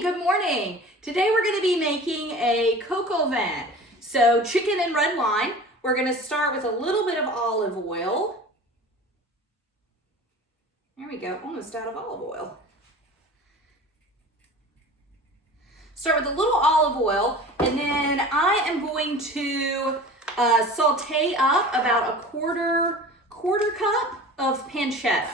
Good morning. Today we're going to be making a Coq Au Vin. So chicken and red wine. We're going to start with a little bit of olive oil. There we go, almost out of olive oil. Start with a little olive oil, and then I am going to saute up about a quarter cup of pancetta.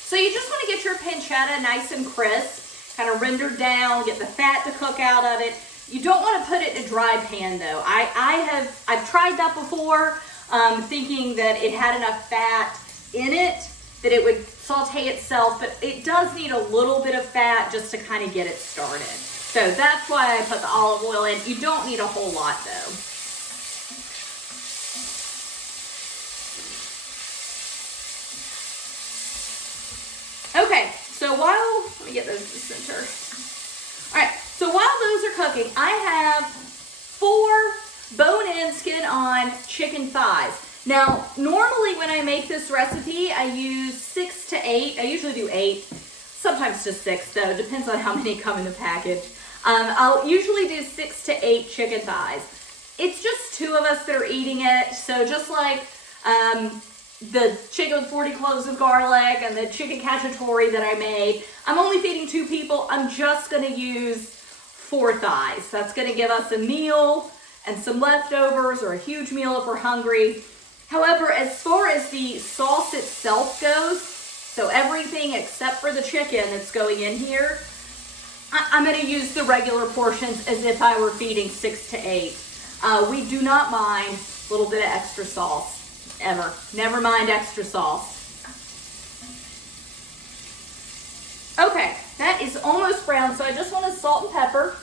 So you just want to get your pancetta nice and crisp, kind of rendered down, get the fat to cook out of it. You don't want to put it in a dry pan though. I've tried that before, thinking that it had enough fat in it that it would saute itself, but it does need a little bit of fat just to kind of get it started. So that's why I put the olive oil in. You don't need a whole lot though. Okay, so let me get those to the center. All right, so while those are cooking, I have 4 bone-in, skin-on chicken thighs. Now, normally when I make this recipe, I use 6 to 8. I usually do 8, sometimes just 6 though, depends on how many come in the package. I'll usually do 6 to 8 chicken thighs. It's just 2 of us that are eating it, so just like the chicken with 40 cloves of garlic and the chicken cacciatore that I made, I'm only feeding 2 people. I'm just gonna use 4 thighs. That's gonna give us a meal and some leftovers, or a huge meal if we're hungry. However, as far as the sauce itself goes, so everything except for the chicken that's going in here, I'm gonna use the regular portions as if I were feeding 6 to 8. We do not mind a little bit of extra sauce. Ever. Never mind extra sauce. Okay, that is almost brown, so I just want to salt and pepper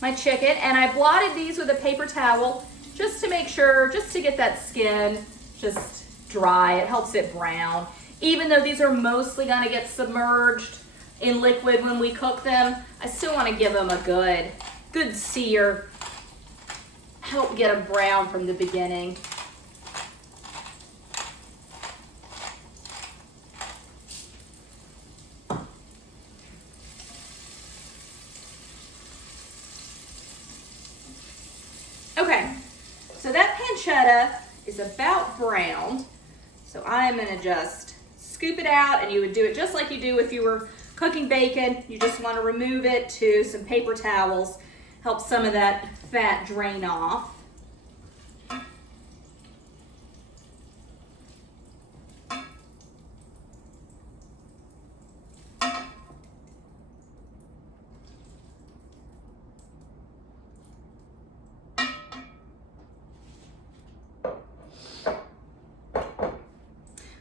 my chicken, and I blotted these with a paper towel just to make sure, just to get that skin just dry. It helps it brown. Even though these are mostly going to get submerged in liquid when we cook them, I still want to give them a good sear. Help get them brown from the beginning. Okay, so that pancetta is about browned, so I'm gonna just scoop it out, and you would do it just like you do if you were cooking bacon. You just wanna remove it to some paper towels, help some of that fat drain off.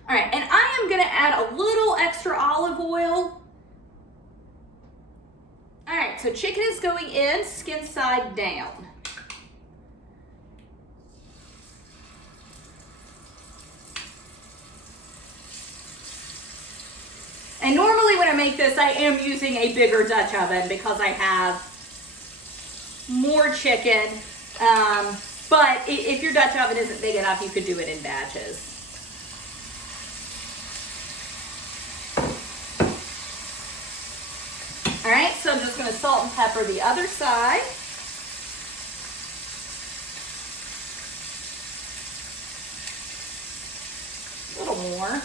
All right, and I am gonna add a little extra olive oil. All right, so chicken is going in, skin side down. And normally when I make this, I am using a bigger Dutch oven because I have more chicken. But if your Dutch oven isn't big enough, you could do it in batches. All right, so I'm just gonna salt and pepper the other side. A little more.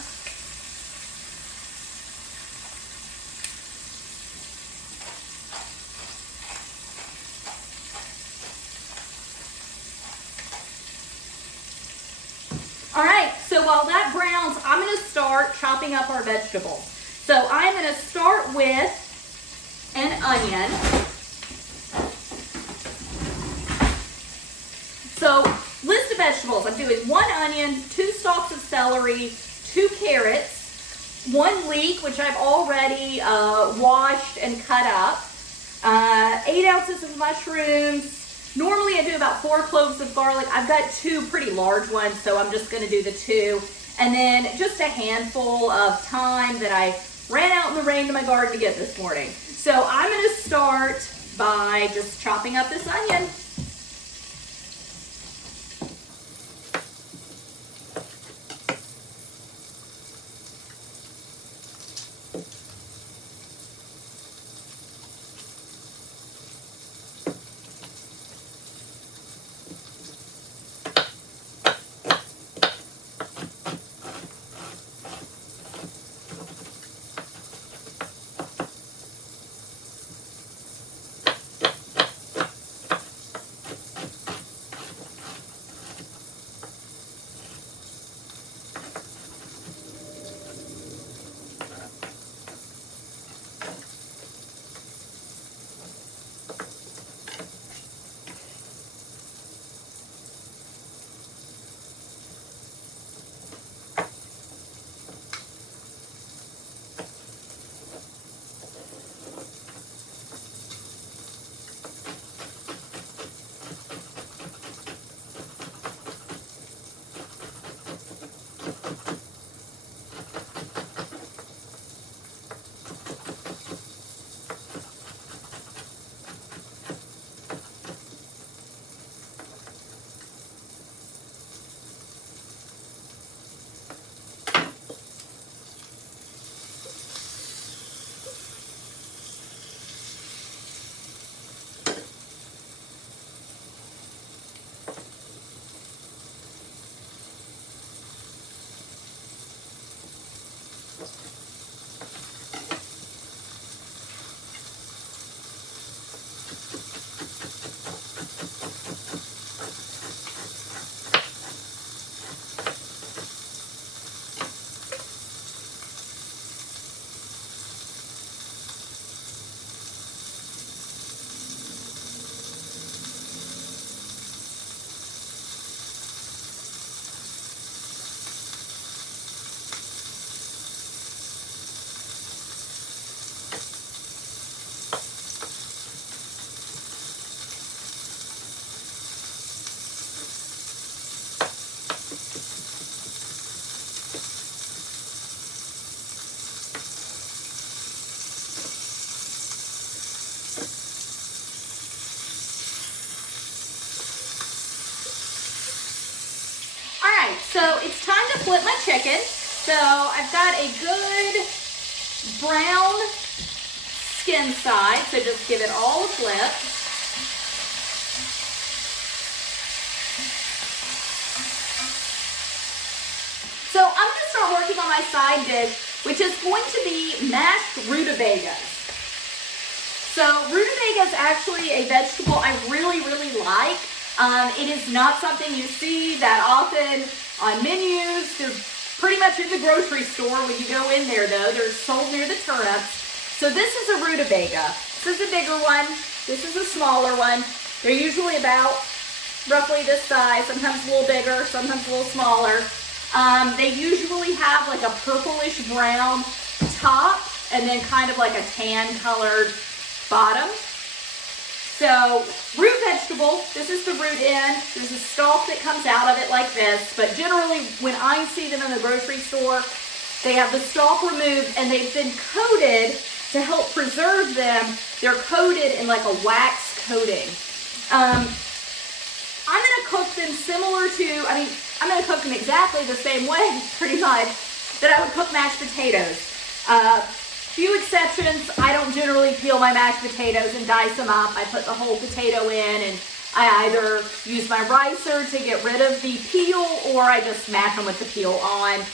All right, so while that browns, I'm gonna start chopping up our vegetables. So I'm gonna start with an onion. So list of vegetables, I'm doing 1 onion, 2 stalks of celery, 2 carrots, 1 leek, which I've already washed and cut up, 8 ounces of mushrooms. Normally I do about 4 cloves of garlic. I've got 2 pretty large ones, so I'm just gonna do the 2. And then just a handful of thyme that I ran out in the rain to my garden to get this morning. So I'm gonna start by just chopping up this onion. So it's time to flip my chicken. So I've got a good brown skin side, so just give it all a flip. So I'm going to start working on my side dish, which is going to be mashed rutabagas. So rutabaga is actually a vegetable I really, really like. It is not something you see that often on menus. They're pretty much in the grocery store when you go in there, though. They're sold near the turnips. So this is a rutabaga. This is a bigger one. This is a smaller one. They're usually about roughly this size, sometimes a little bigger, sometimes a little smaller. They usually have like a purplish brown top and then kind of like a tan colored bottom. So root vegetable, this is the root end. There's a stalk that comes out of it like this, but generally when I see them in the grocery store, they have the stalk removed and they've been coated to help preserve them. They're coated in like a wax coating. I'm gonna cook them similar to, I'm gonna cook them exactly the same way, pretty much, that I would cook mashed potatoes. Few exceptions, I don't generally peel my mashed potatoes and dice them up. I put the whole potato in and I either use my ricer to get rid of the peel or I just mash them with the peel on.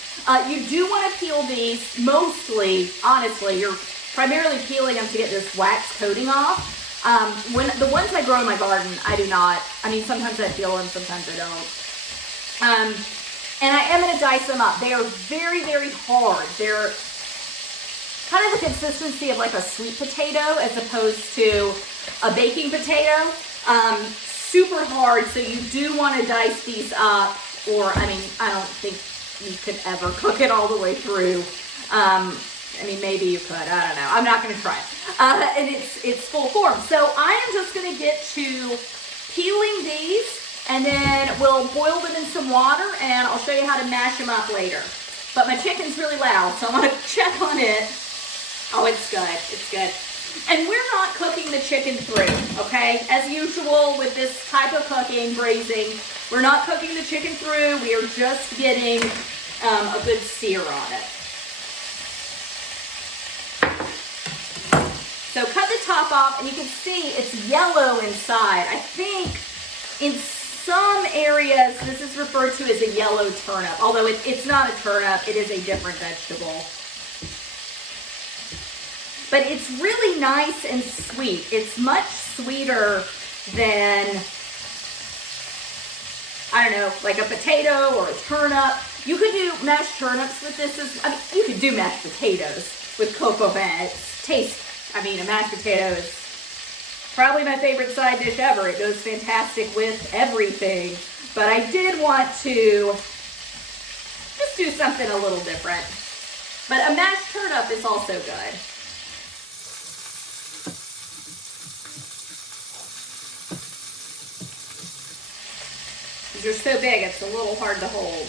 You do want to peel these mostly, honestly, you're primarily peeling them to get this wax coating off. When the ones I grow in my garden, I do not. Sometimes I peel them, sometimes I don't. And I am going to dice them up. They are very, very hard. They're kind of the consistency of like a sweet potato as opposed to a baking potato. Super hard, so you do want to dice these up, or I don't think you could ever cook it all the way through. Maybe you could, I don't know. I'm not going to try it. And it's full form. So I am just going to get to peeling these, and then we'll boil them in some water, and I'll show you how to mash them up later. But my chicken's really loud, so I'm going to check on it. Oh, it's good. It's good. And we're not cooking the chicken through, okay? As usual with this type of cooking, braising, we're not cooking the chicken through. We are just getting a good sear on it. So cut the top off, and you can see it's yellow inside. I think in some areas this is referred to as a yellow turnip, although it's not a turnip, it is a different vegetable. But it's really nice and sweet. It's much sweeter than, I don't know, like a potato or a turnip. You could do mashed turnips with this. You could do mashed potatoes with Coq Au Vin. A mashed potato is probably my favorite side dish ever. It goes fantastic with everything. But I did want to just do something a little different. But a mashed turnip is also good. They're so big, it's a little hard to hold.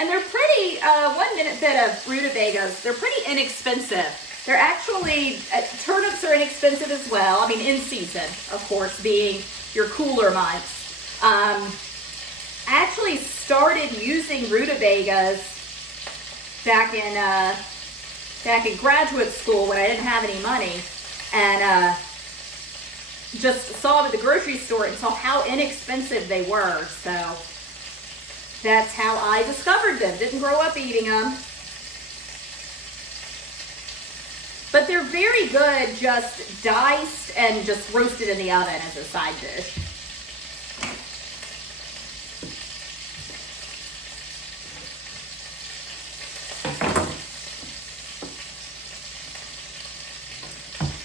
And they're pretty, 1 minute bit of rutabagas, they're pretty inexpensive. They're actually, turnips are inexpensive as well. I mean, in season, of course, being your cooler months. I actually started using rutabagas back in graduate school when I didn't have any money, and just saw them at the grocery store and saw how inexpensive they were. So that's how I discovered them. Didn't grow up eating them. But they're very good just diced and just roasted in the oven as a side dish.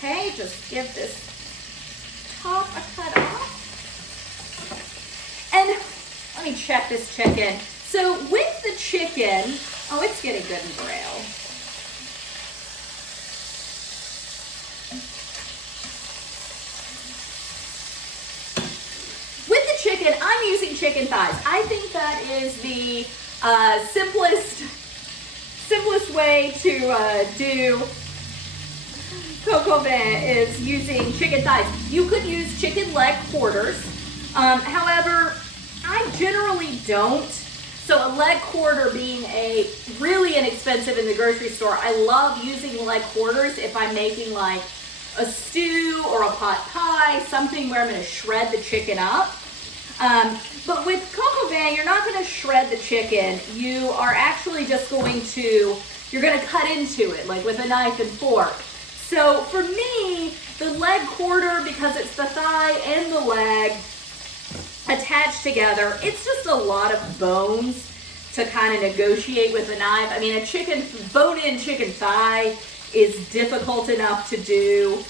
Okay, just give this top a cut off. And let me check this chicken. So with the chicken, oh, it's getting good and brown. With the chicken, I'm using chicken thighs. I think that is the simplest way to do Coq Au Vin is using chicken thighs. You could use chicken leg quarters. However, I generally don't. So a leg quarter being really inexpensive in the grocery store, I love using leg quarters if I'm making like a stew or a pot pie, something where I'm going to shred the chicken up. But with Coq Au Vin, you're not going to shred the chicken. You are actually just you're going to cut into it, like with a knife and fork. So for me, the leg quarter, because it's the thigh and the leg attached together, it's just a lot of bones to kind of negotiate with a knife. I mean, a bone-in chicken thigh is difficult enough to do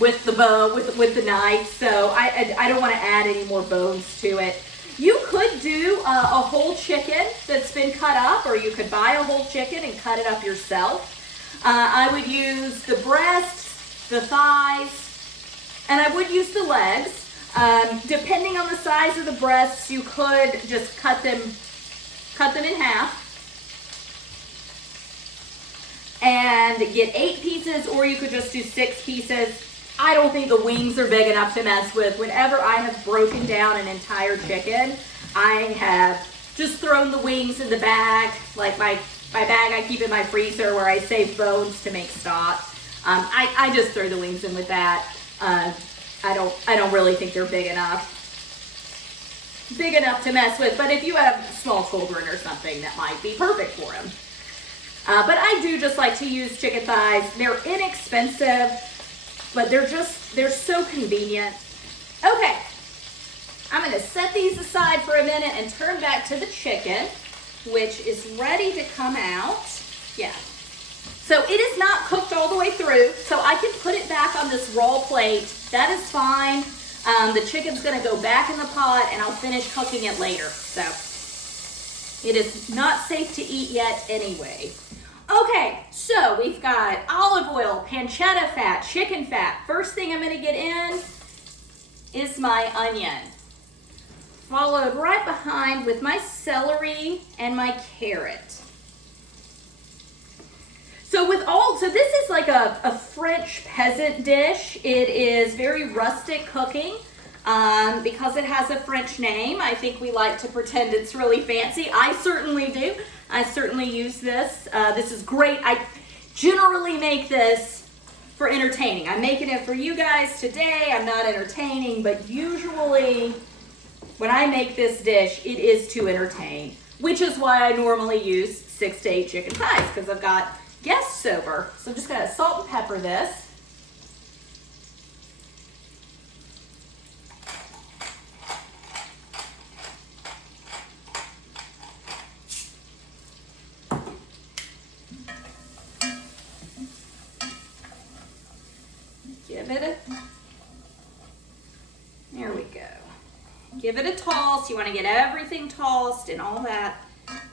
with the knife, so I don't want to add any more bones to it. You could do a whole chicken that's been cut up, or you could buy a whole chicken and cut it up yourself. I would use the breasts, the thighs, and I would use the legs. Depending on the size of the breasts, you could just cut them in half and get 8 pieces, or you could just do 6 pieces. I don't think the wings are big enough to mess with. Whenever I have broken down an entire chicken, I have just thrown the wings in the bag, like my bag I keep in my freezer where I save bones to make stock. I just throw the wings in with that. I don't really think they're big enough to mess with, but if you have small children or something, that might be perfect for them. But I do just like to use chicken thighs. They're inexpensive, but they're so convenient. Okay, I'm gonna set these aside for a minute and turn back to the chicken, which is ready to come out. Yeah. So it is not cooked all the way through, so I can put it back on this raw plate. That is fine. The chicken's gonna go back in the pot and I'll finish cooking it later. So it is not safe to eat yet anyway. Okay, so we've got olive oil, pancetta fat, chicken fat. First thing I'm gonna get in is my onion. Followed right behind with my celery and my carrot. So this is like a French peasant dish. It is very rustic cooking. Because it has a French name, I think we like to pretend it's really fancy. I certainly do. I certainly use this. This is great. I generally make this for entertaining. I'm making it for you guys today. I'm not entertaining, but usually when I make this dish, it is to entertain, which is why I normally use 6 to 8 chicken thighs, because I've got guests over. So I'm just gonna salt and pepper this. There we go. Give it a toss. You want to get everything tossed and all that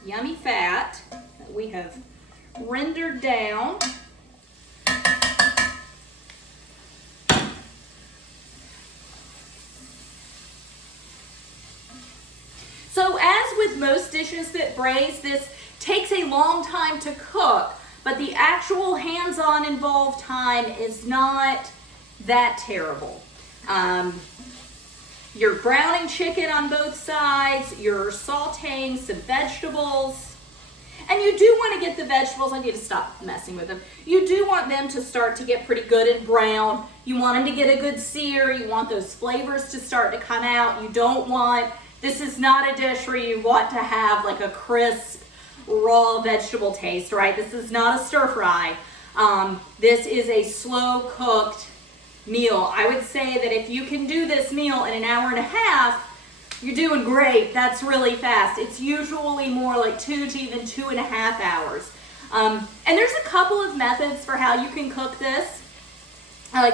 yummy fat that we have rendered down. So as with most dishes that braise, this takes a long time to cook, but the actual hands-on involved time is not that terrible. You're browning chicken on both sides, you're sauteing some vegetables, and you do want to get the vegetables, I need to stop messing with them, you do want them to start to get pretty good and brown. You want them to get a good sear, you want those flavors to start to come out. You don't want, this is not a dish where you want to have like a crisp, raw vegetable taste, right? This is not a stir fry. This is a slow cooked meal. I would say that if you can do this meal in an hour and a half, you're doing great. That's really fast. It's usually more like 2 to even 2.5 hours. And there's a couple of methods for how you can cook this.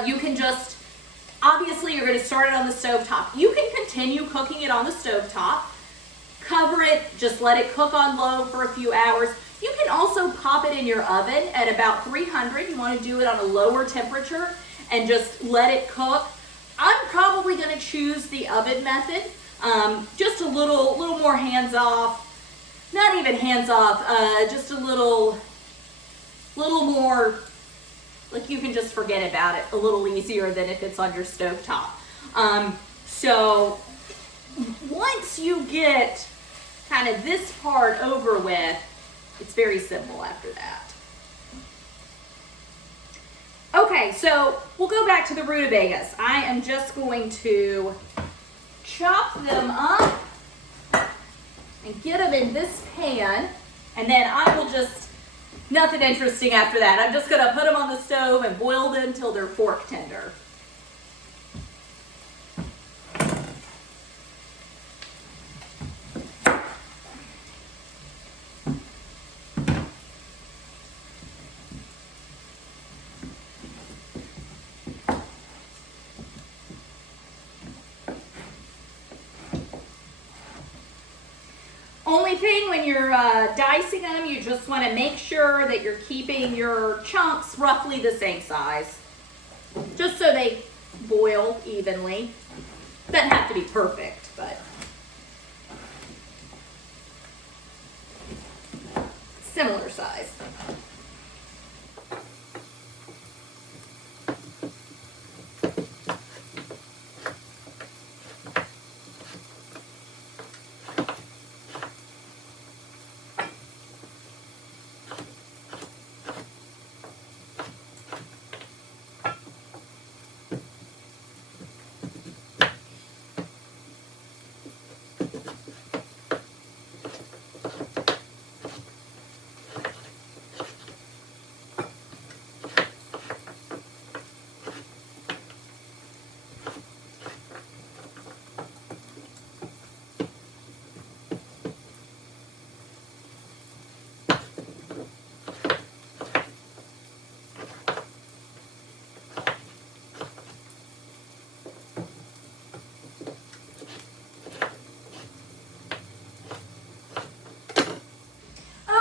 You can just, obviously you're going to start it on the stovetop. You can continue cooking it on the stovetop, cover it, just let it cook on low for a few hours. You can also pop it in your oven at about 300. You want to do it on a lower temperature and just let it cook. I'm probably going to choose the oven method. Just a little more hands-off, not even hands-off, just a little more, like you can just forget about it, a little easier than if it's on your stovetop. So once you get kind of this part over with, it's very simple after that. Okay, so we'll go back to the rutabagas. I am just going to chop them up and get them in this pan, and then I will just, nothing interesting after that. I'm just gonna put them on the stove and boil them till they're fork tender. Only thing when you're dicing them, you just want to make sure that you're keeping your chunks roughly the same size, just so they boil evenly. Doesn't have to be perfect, but similar size.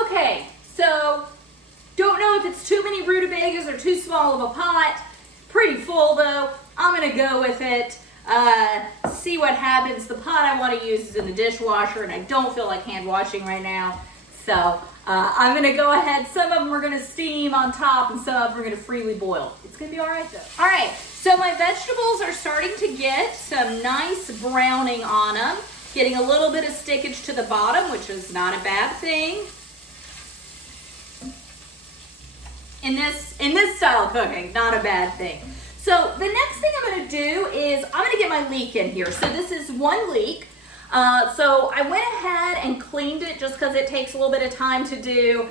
Okay, so don't know if it's too many rutabagas or too small of a pot. Pretty full though. I'm gonna go with it. see what happens. The pot I want to use is in the dishwasher, and I don't feel like hand washing right now. So I'm gonna go ahead, some of them are gonna steam on top and some of them are gonna freely boil. It's gonna be all right though. All right, so my vegetables are starting to get some nice browning on them, getting a little bit of stickage to the bottom, which is not a bad thing. In this style of cooking, not a bad thing. So the next thing I'm gonna do is I'm gonna get my leek in here. So this is one leek. So I went ahead and cleaned it just because it takes a little bit of time to do.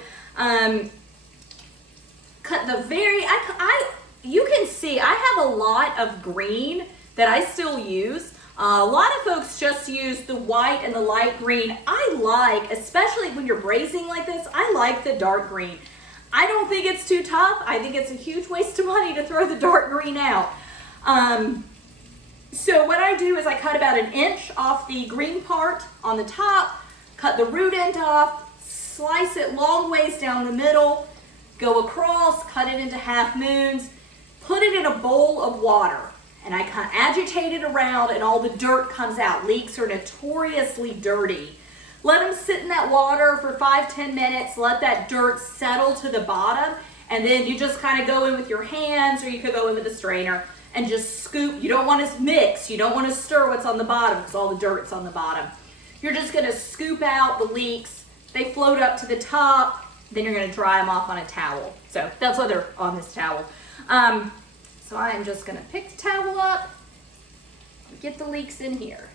Cut the you can see I have a lot of green that I still use. A lot of folks just use the white and the light green. I like, especially when you're braising like this, I like the dark green. I don't think it's too tough. I think it's a huge waste of money to throw the dark green out. So what I do is I cut about 1 inch off the green part on the top, cut the root end off, slice it long ways down the middle, go across, cut it into half moons, put it in a bowl of water, and I kind of agitate it around and all the dirt comes out. Leeks are notoriously dirty. Let them sit in that water for 5-10 minutes, let that dirt settle to the bottom, and then you just kind of go in with your hands, or you could go in with a strainer and just scoop. You don't want to mix, you don't want to stir what's on the bottom because all the dirt's on the bottom. You're just going to scoop out the leeks. They float up to the top, then you're going to dry them off on a towel. So that's why they're on this towel. So I'm just going to pick the towel up and get the leeks in here.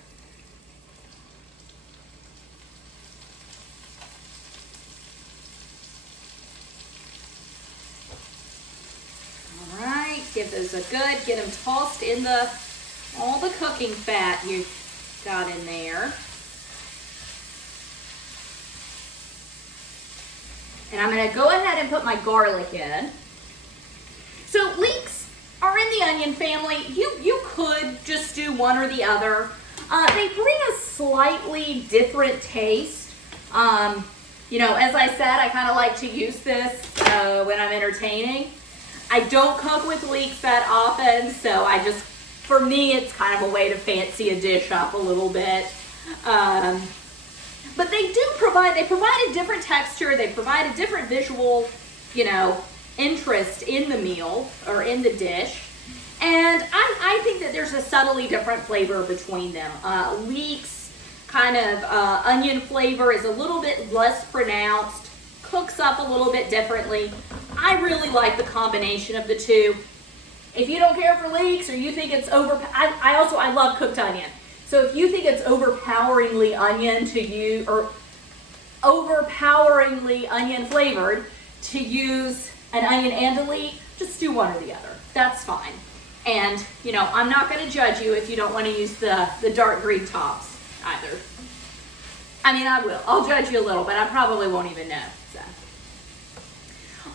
All right, give those a good, get them tossed in all the cooking fat you've got in there. And I'm going to go ahead and put my garlic in. So leeks are in the onion family. You could just do one or the other. They bring a slightly different taste. You know, as I said, I kind of like to use this when I'm entertaining. I don't cook with leeks that often, so for me, it's kind of a way to fancy a dish up a little bit. But they provide a different texture, they provide a different visual, interest in the meal or in the dish. And I think that there's a subtly different flavor between them. Leeks kind of onion flavor is a little bit less pronounced, cooks up a little bit differently. I really like the combination of the two. If you don't care for leeks or you think it's I love cooked onion. So if you think it's overpoweringly overpoweringly onion flavored to use an onion and a leek, just do one or the other. That's fine. And, I'm not going to judge you if you don't want to use the dark green tops either. I mean, I will. I'll judge you a little, but I probably won't even know. So.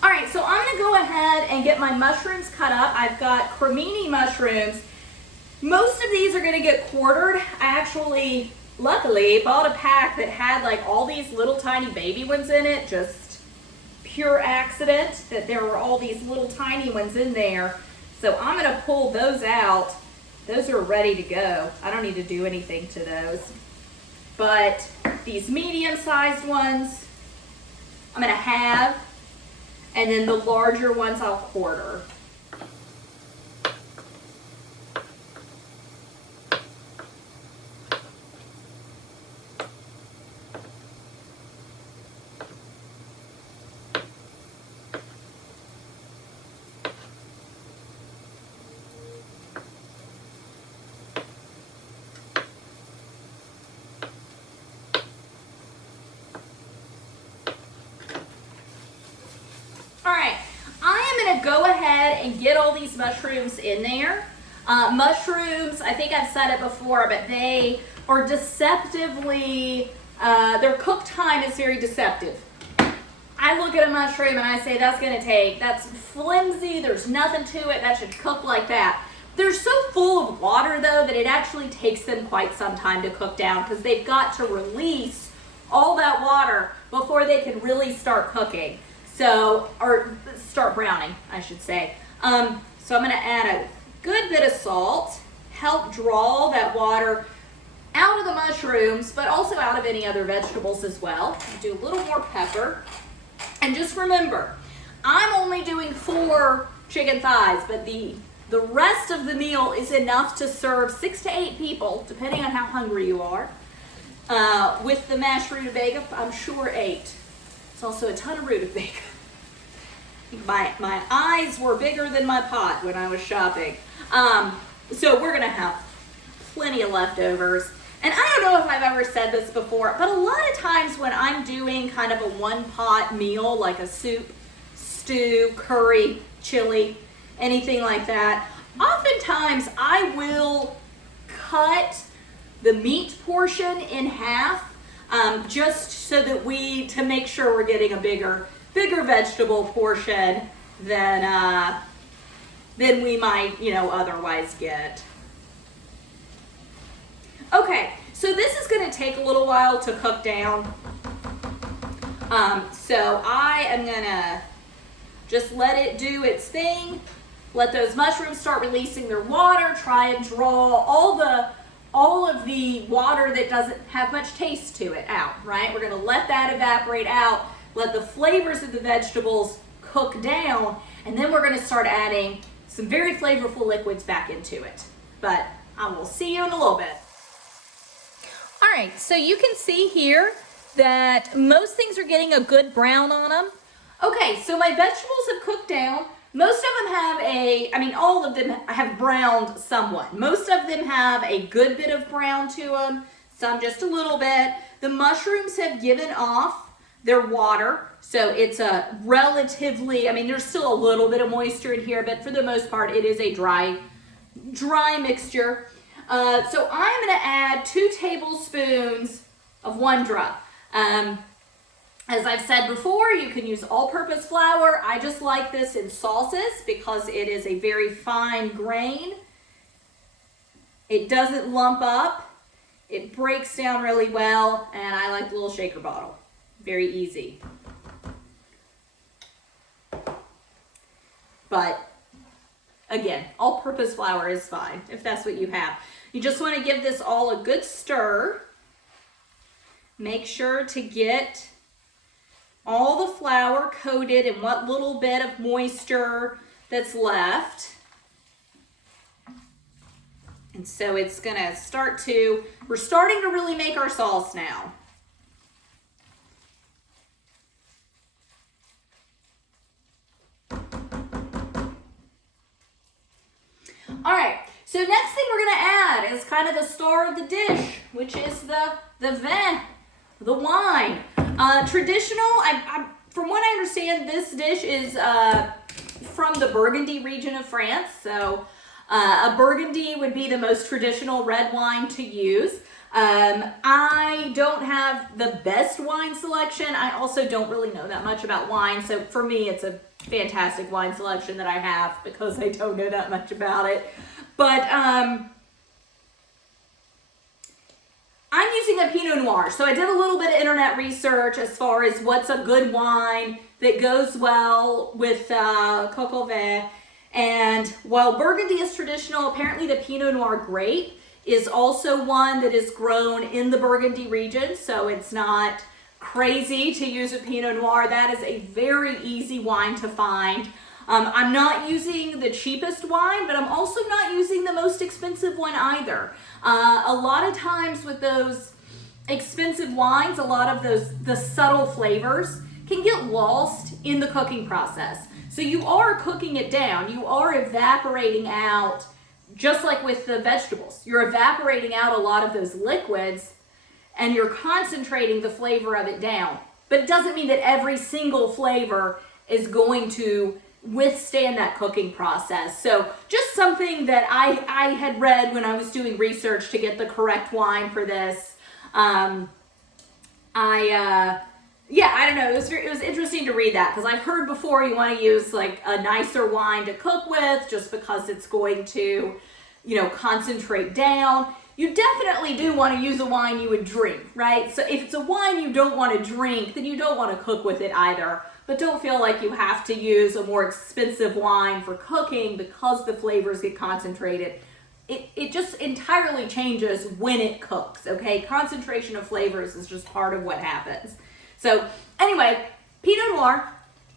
All right, so I'm going to go ahead and get my mushrooms cut up. I've got cremini mushrooms. Most of these are going to get quartered. I actually, luckily, bought a pack that had like all these little tiny baby ones in it. Just pure accident that there were all these little tiny ones in there. So I'm going to pull those out. Those are ready to go. I don't need to do anything to those. But these medium-sized ones, I'm going to halve. And then the larger ones I'll quarter. Go ahead and get all these mushrooms in there. Mushrooms, I think I've said it before, but they are deceptively, their cook time is very deceptive. I look at a mushroom and I say that's flimsy, there's nothing to it, that should cook like that. They're so full of water though that it actually takes them quite some time to cook down because they've got to release all that water before they can really start cooking. Or start browning, I should say. So I'm going to add a good bit of salt, help draw that water out of the mushrooms, but also out of any other vegetables as well. Do a little more pepper. And just remember, I'm only doing 4 chicken thighs, but the rest of the meal is enough to serve 6 to 8 people, depending on how hungry you are. With the mashed rutabaga, I'm sure 8. It's also a ton of rutabaga. My eyes were bigger than my pot when I was shopping. So we're gonna have plenty of leftovers. And I don't know if I've ever said this before, but a lot of times when I'm doing kind of a one-pot meal, like a soup, stew, curry, chili, anything like that, oftentimes I will cut the meat portion in half, just so that to make sure we're getting a bigger vegetable portion than we might, otherwise get. Okay, so this is going to take a little while to cook down. So I am going to just let it do its thing. Let those mushrooms start releasing their water. Try and draw all of the water that doesn't have much taste to it out, right? We're going to let that evaporate out. Let the flavors of the vegetables cook down, and then we're going to start adding some very flavorful liquids back into it. But I will see you in a little bit. All right, so you can see here that most things are getting a good brown on them. Okay, so my vegetables have cooked down. Most of them have all of them have browned somewhat. Most of them have a good bit of brown to them, some just a little bit. The mushrooms have given off their water, so it's a relatively, there's still a little bit of moisture in here, but for the most part, it is a dry mixture. So I'm going to add 2 tablespoons of Wondra. As I've said before, you can use all-purpose flour. I just like this in sauces because it is a very fine grain. It doesn't lump up. It breaks down really well, and I like the little shaker bottle. Very easy. But again, all-purpose flour is fine if that's what you have. You just want to give this all a good stir. Make sure to get all the flour coated in what little bit of moisture that's left. And so it's going to we're starting to really make our sauce now. All right, so next thing we're going to add is kind of the star of the dish, which is the vin, the wine. Traditional, from what I understand, this dish is from the Burgundy region of France. So a Burgundy would be the most traditional red wine to use. I don't have the best wine selection. I also don't really know that much about wine. So for me, it's a fantastic wine selection that I have because I don't know that much about it. But I'm using a Pinot Noir. So I did a little bit of internet research as far as what's a good wine that goes well with Coq Au Vin. And while Burgundy is traditional, apparently the Pinot Noir grape is also one that is grown in the Burgundy region. So it's not crazy to use a Pinot Noir. That is a very easy wine to find. I'm not using the cheapest wine, but I'm also not using the most expensive one either. A lot of times with those expensive wines, a lot of the subtle flavors can get lost in the cooking process. So you are cooking it down. You are evaporating out, just like with the vegetables. You're evaporating out a lot of those liquids and you're concentrating the flavor of it down. But it doesn't mean that every single flavor is going to withstand that cooking process. So just something that I had read when I was doing research to get the correct wine for this. I don't know, it was interesting to read that because I've heard before you want to use like a nicer wine to cook with just because it's going to, concentrate down. You definitely do want to use a wine you would drink, right? So if it's a wine you don't want to drink, then you don't want to cook with it either. But don't feel like you have to use a more expensive wine for cooking because the flavors get concentrated. it just entirely changes when it cooks, okay? Concentration of flavors is just part of what happens. So anyway, Pinot Noir,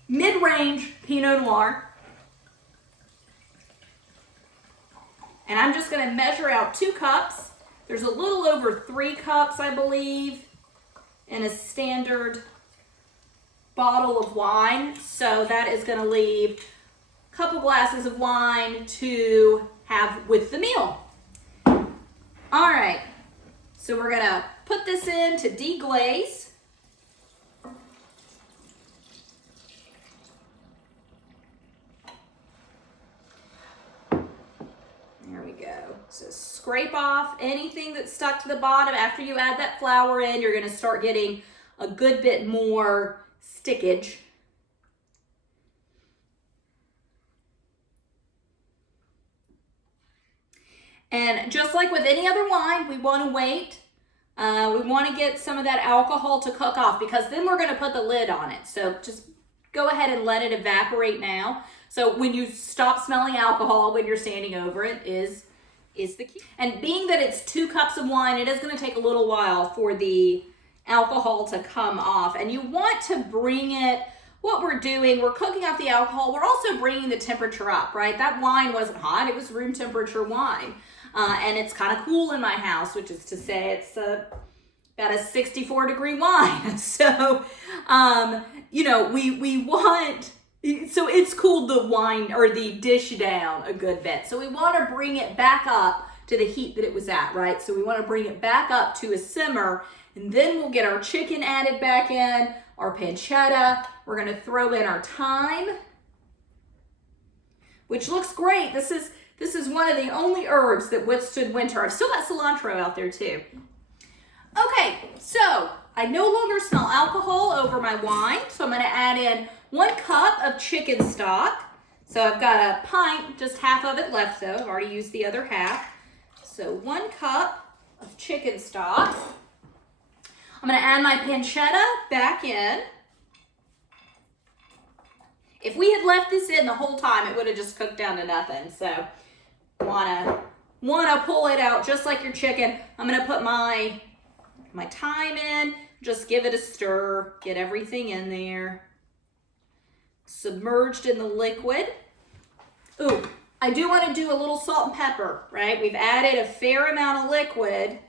mid-range Pinot Noir. And I'm just gonna measure out 2 cups. There's a little over 3 cups, I believe, in a standard bottle of wine. So that is gonna leave a couple glasses of wine to have with the meal. All right, so we're gonna put this in to deglaze. There we go. So scrape off anything that's stuck to the bottom. After you add that flour in, you're gonna start getting a good bit more stickage. And just like with any other wine, we want to wait. We want to get some of that alcohol to cook off, because then we're going to put the lid on it. So just go ahead and let it evaporate now. So when you stop smelling alcohol when you're standing over it is the key. And being that it's 2 cups of wine, it is going to take a little while for the alcohol to come off. And you want to bring it, what we're doing, we're cooking off the alcohol. We're also bringing the temperature up, right? That wine wasn't hot. It was room temperature wine. And it's kind of cool in my house, which is to say it's about a 64-degree wine. So, you know, we want, so it's cooled the wine or the dish down a good bit. So we want to bring it back up to the heat that it was at, right? So we want to bring it back up to a simmer, and then we'll get our chicken added back in, our pancetta. We're going to throw in our thyme, which looks great. This is one of the only herbs that withstood winter. I've still got cilantro out there too. Okay, so I no longer smell alcohol over my wine, so I'm gonna add in 1 cup of chicken stock. So I've got a pint, just half of it left though. I've already used the other half. So 1 cup of chicken stock. I'm gonna add my pancetta back in. If we had left this in the whole time, it would have just cooked down to nothing. So wanna pull it out just like your chicken. I'm gonna put my thyme in, just give it a stir, get everything in there. Submerged in the liquid. Ooh, I do wanna do a little salt and pepper, right? We've added a fair amount of liquid,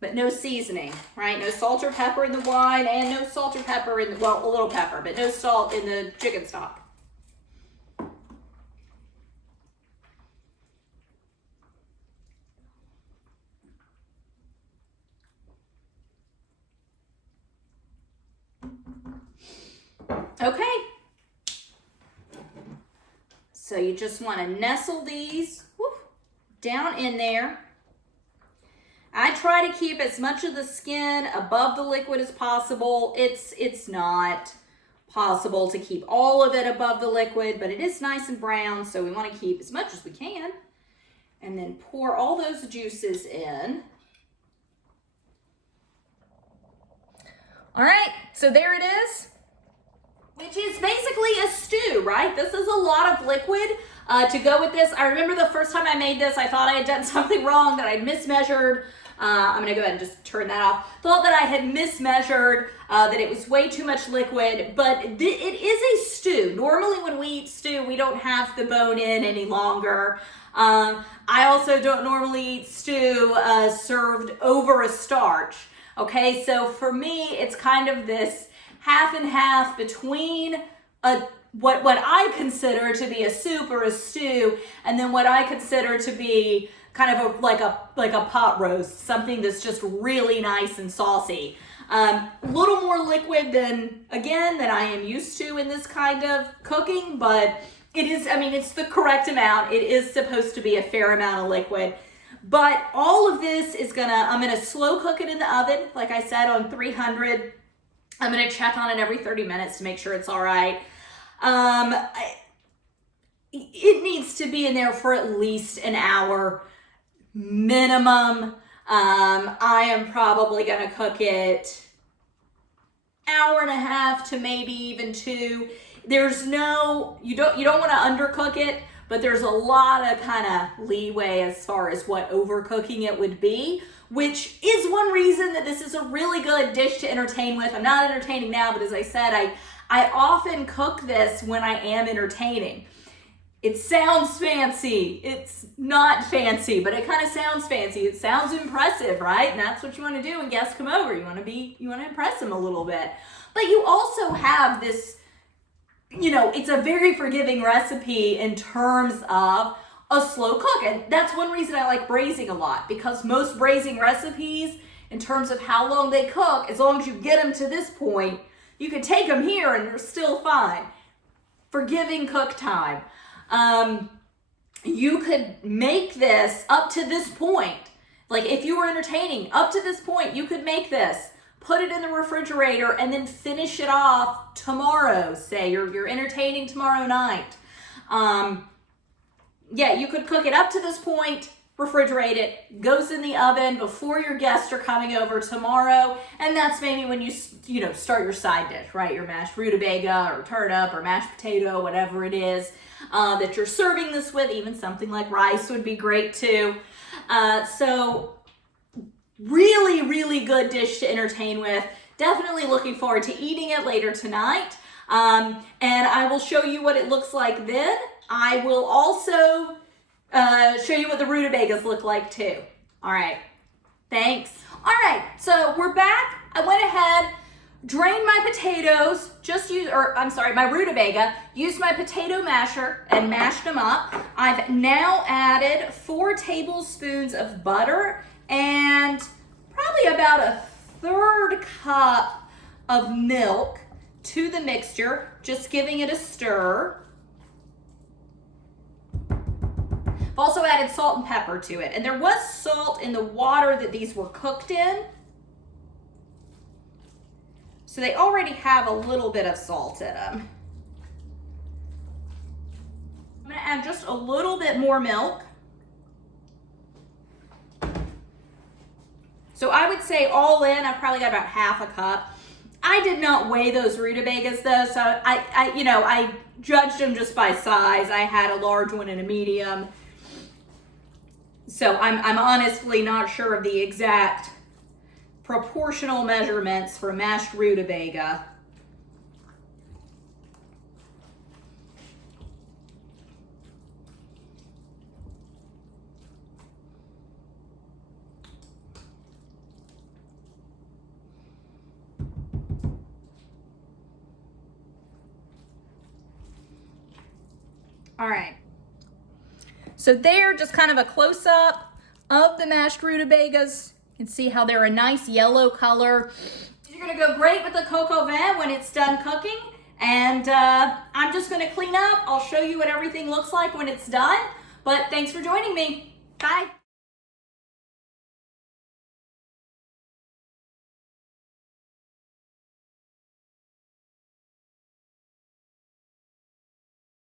but no seasoning, right? No salt or pepper in the wine, and no salt or pepper in the, well, a little pepper, but no salt in the chicken stock. Okay, so you just want to nestle these down in there. I try to keep as much of the skin above the liquid as possible. It's not possible to keep all of it above the liquid, but it is nice and brown, so we want to keep as much as we can. And then pour all those juices in. All right, so there it is, which is basically a stew, right? This is a lot of liquid to go with this. I remember the first time I made this, I thought I had done something wrong, that I'd mismeasured. I'm gonna go ahead and just turn that off. Thought that I had mismeasured, that it was way too much liquid, but it is a stew. Normally when we eat stew, we don't have the bone in any longer. I also don't normally eat stew served over a starch. Okay, so for me, it's kind of this half and half between what I consider to be a soup or a stew, and then what I consider to be kind of like a pot roast, something that's just really nice and saucy. A little more liquid than I am used to in this kind of cooking, but it is, I mean, it's the correct amount. It is supposed to be a fair amount of liquid. But all of this is I'm gonna slow cook it in the oven, like I said, on 300. I'm gonna check on it every 30 minutes to make sure it's all right. It needs to be in there for at least an hour minimum. I am probably gonna cook it hour and a half to maybe even 2. There's no, you don't wanna undercook it, but there's a lot of kind of leeway as far as what overcooking it would be, which is one reason that this is a really good dish to entertain with. I'm not entertaining now, but as I said, I often cook this when I am entertaining. It sounds fancy. It's not fancy, but it kind of sounds fancy. It sounds impressive, right? And that's what you want to do when guests come over. You want to impress them a little bit. But you also have this, it's a very forgiving recipe in terms of a slow cook. And that's one reason I like braising a lot, because most braising recipes, in terms of how long they cook, as long as you get them to this point, you can take them here and they're still fine. Forgiving cook time. You could make this up to this point. Like if you were entertaining up to this point, you could make this, put it in the refrigerator, and then finish it off tomorrow. Say you're entertaining tomorrow night. You could cook it up to this point, refrigerate it, goes in the oven before your guests are coming over tomorrow, and that's maybe when you start your side dish, right? Your mashed rutabaga or turnip or mashed potato, whatever it is that you're serving this with. Even something like rice would be great too. So really, really good dish to entertain with. Definitely looking forward to eating it later tonight. And I will show you what it looks like then. I will also show you what the rutabagas look like too. All right, thanks. All right, so we're back. I went ahead, drained my potatoes, my rutabaga, used my potato masher and mashed them up. I've now added 4 tablespoons of butter and probably about a 1/3 cup of milk to the mixture, just giving it a stir. I've also added salt and pepper to it, and there was salt in the water that these were cooked in, so they already have a little bit of salt in them. I'm going to add just a little bit more milk. So I would say all in, I've probably got about 1/2 cup. I did not weigh those rutabagas though, so I judged them just by size. I had a large one and a medium. So I'm honestly not sure of the exact proportional measurements for mashed rutabaga. All right. So there, just kind of a close-up of the mashed rutabagas. You can see how they're a nice yellow color. You're gonna go great with the Coq Au Vin when it's done cooking. And I'm just gonna clean up. I'll show you what everything looks like when it's done. But thanks for joining me. Bye.